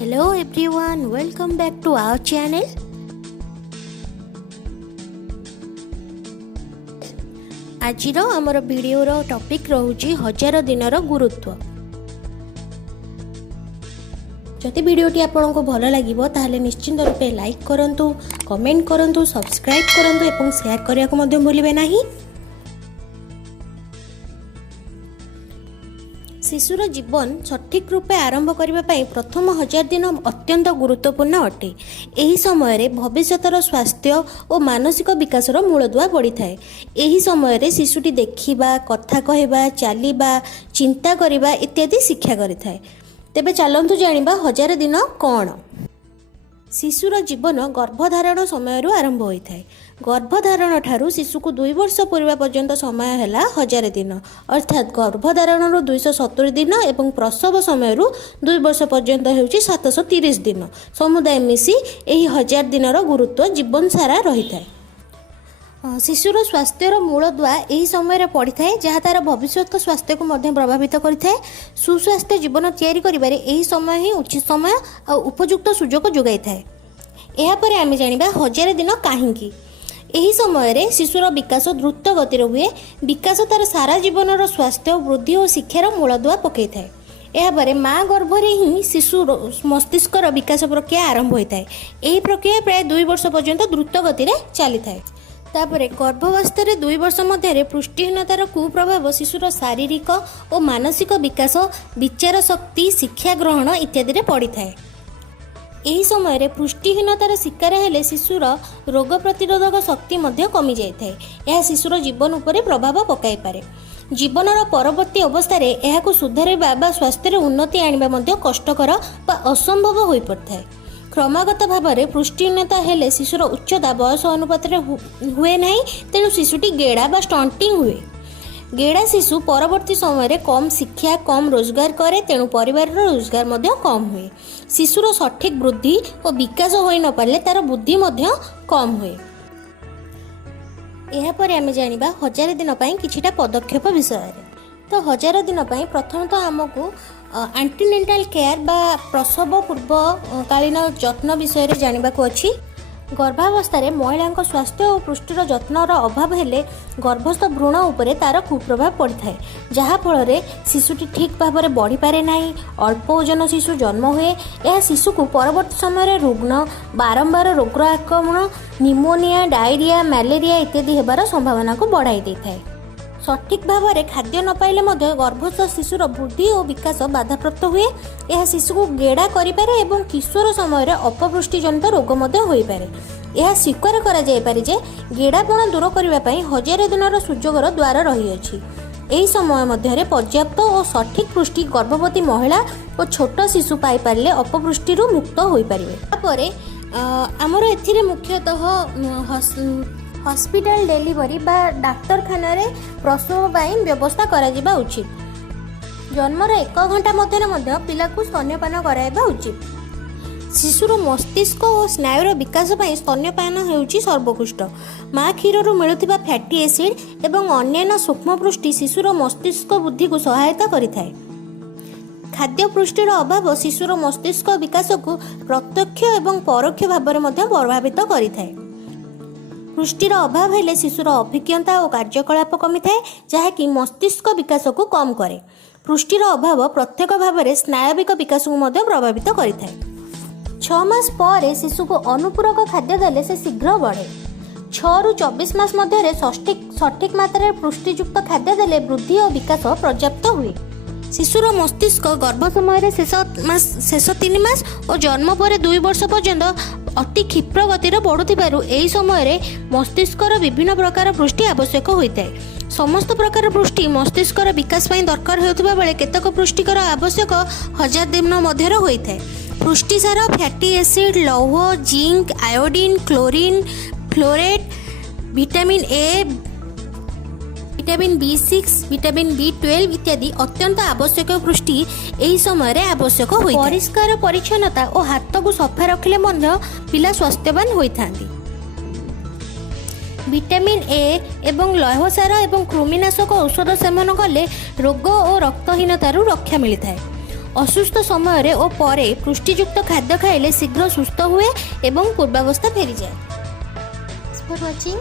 Hello everyone, welcome back to our channel. आजिर आमर video topic रहूची 1000 दिनर गुरुत्व। जदि वीडियोटी आपको भल लगे ताहले निश्चिंत रूपे लाइक करंतु, कमेंट करंतु, सब्सक्राइब करंतु एवं शेयर करने को भूलिबे नहीं। शिशुर जीवन सठिक रूपे आरंभ करने प्रथम 1000 दिन अत्यंत गुरुत्वपूर्ण अटे। यही समय भविष्यतर स्वास्थ्य और मानसिक विकासर मूलदुआ पड़ी थाए। यही समय शिशुटी देखा, कथा कहवा, चलवा, चिंता करवा इत्यादि शिक्षा करें। तेबे चलतु जानिबा 1000 दिन कौन। शिशुर जीवन गर्भधारण समय आरंभ होता है। गर्भधारण ठारू शिशु को 2 वर्ष पूर्व पर्यंत समय है 1000 दिन, अर्थात गर्भधारण 270 दिन और प्रसव समय 2 वर्ष पर्यंत हो 730 दिन। समुदाय मिसी यही 1000 दिन गुरुत्व जीवन सारा रही है। शिशुर स्वास्थ्यर मूलदुआ यही समय पड़ी था, जहाँ तार भविष्य स्वास्थ्य को प्रभावित करें। सुस्वास्थ्य जीवन तैयारी करिबारे यही समय ही उचित समय और उपयुक्त सुजोग जोगाई थाए। यापर आम जाना 1000 दिन कहीं। यही समय शिशुर विकास द्रुत गतिर हुए। विकास तार सारा जीवन स्वास्थ्य, वृद्धि और शिक्षार मूलदुआ पकई थाए। यापर माँ गर्भरे ही शिशु मस्तिष्कर विकास प्रक्रिया आरंभ होता है। यही प्रक्रिया प्राय 2 वर्ष पर्यंत द्रुत गति चली थाए। तापरे गर्भावस्था 2 वर्ष मध्य पुष्टिहीनतार कुप्रभाव शिशुर शारीरिक और मानसिक विकास, विचार शक्ति, शिक्षा ग्रहण इत्यादि पड़ी थाए। यही समय पुष्टिहीनतार शिकार हेले शिशुर रोग प्रतिरोधक शक्ति कमी जाए। यह शिशुर जीवन उपर प्रभाव पकाई पारे। जीवनर परवर्ती अवस्था यह सुधारवा स्वास्थ्य उन्नति आने कष्टकर व असंभव हो पड़ता है। क्रमागत भाव में पुष्टिहीनता हेले शिशुर उच्चता बयस अनुपात हुए ना, तेणु शिशुटी गेड़ा व स्टंटिंग हुए। गेड़ा शिशु परवर्ती समय कम शिक्षा, कम रोजगार करे, तेणु परिवार रोजगार कम हुए। शिशुर सठिक वृद्धि और विकास हो न पारे तार बुद्धि कम हुए। यापर आम जाना 1000 दिन किछिटा पदक्षेप विषय। तो 1000 दिन प्रथम तो आमको एंटीनेटाल केयर बा प्रसव पूर्व कालीन जत्न विषय जानवा को अच्छी। गर्भावस्था महिला स्वास्थ्य और पुष्टिर जत्नर अभाव हेले गर्भस्थ भ्रूण उपरे तार कुप्रभाव पड़ी थाए, जहाँफल शिशुटी ठीक भाव में बढ़ी पारे ना। अल्प ओजन शिशु जन्म हुए। यह शिशु को परवर्ती समय रुग्ण, बारंबार रोगर आक्रमण, निमोनिया, डायरिया, मलेरिया इत्यादि होबार संभावना को बढ़ाई दे थाए। सठिक भाव में खाद्य न पाइले गर्भस्थ शिशुर वृद्धि और विकास बाधाप्राप्त हुए। यह शिशु को गेड़ा करें और किशोर समय अपपुष्टि जनित रोग हो पारे। यह स्वीकार करा जाय पारे जे गेड़ापण दूर करने 1000 दिन सुजोगर द्वार रही अछि। यही समय मध्य पर्याप्त और सठिक पुष्टि गर्भवती महिला और छोट शिशु पाई पारे अपपुष्टि मुक्त हो पारे। आमर एथिरे मुख्यतः हॉस्पिटल डेलीवरी बा डाक्तरखाना प्रसव व्यवस्था करा उचित। जन्मर 1 घंटा मध्य पिला को स्तन्यपान कराइबा उचित। शिशुर मस्तिष्क और स्नायुर विकास स्तन्यपान होउची सर्वोत्कृष्ट। माँ क्षीर मिलुथिबा फैटी एसिड एवं अन्य सूक्ष्म पुष्टि शिशुर मस्तिष्क बुद्धि को सहायता करिथाए। खाद्य पुष्टिर अभाव शिशुर मस्तिष्क विकास को प्रत्यक्ष एवं परोक्ष भाव में प्रभावित करिथाए। पुष्टिर अभाव हेले शिशुर अभिज्ञता और कार्यकलाप कमी थाए, जहाँकि मस्तिष्क विकास को कम करे। पुष्टिर अभाव प्रत्येक भाव में स्नायविक विकास को प्रभावित करिथाए। 6 मास पर शिशु को अनुपूरक खाद्य देले से शीघ्र बढ़े। 6 ରୁ 24 मास मध्य सठिक मात्रा पुष्टियुक्त खाद्य देले वृद्धि और विकास पर्याप्त हुए। शिशुर मस्तिष्क गर्भ समय शेष 3 मास और जन्म पर 2 वर्ष पर्यंत अति क्षिप्र गतिर बढ़ुथिबारु एही समय मस्तिष्कर विभिन्न प्रकार पुष्टि आवश्यक होता है। समस्त प्रकार पुष्टि मस्तिष्कर विकास पई दरकार होउथिबा बेले केतक पुष्टिकर आवश्यक 1000 दिन मध्य होता है। पुष्टिसार, फैटी एसिड, लौह, जिंक, आयोडीन, क्लोरीन, फ्लोरेट, vitamin A, vitamin B6, vitamin B12 इत्यादि अत्यंत आवश्यक पुष्टि यही समय आवश्यक होता है। परिष्कार परिच्छन्नता और हाथ को सफा रखिले पिला स्वास्थ्यवान होता है। विटामिन ए एवं लौहसार एवं कृमिनाशक औषध सेवन कले रोग और रक्तहीनतारू रक्षा मिलता है। ଅସୁସ୍ଥ ସମୟରେ ଓ ପରେ ପୁଷ୍ଟିଯୁକ୍ତ ଖାଦ୍ୟ ଖାଇଲେ ଶୀଘ୍ର ସୁସ୍ଥ ହୁଏ ଏବଂ ପୂର୍ବାବସ୍ଥା ଫେରିଯାଏ। Thanks for watching.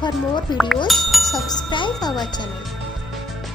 For more videos, subscribe our channel.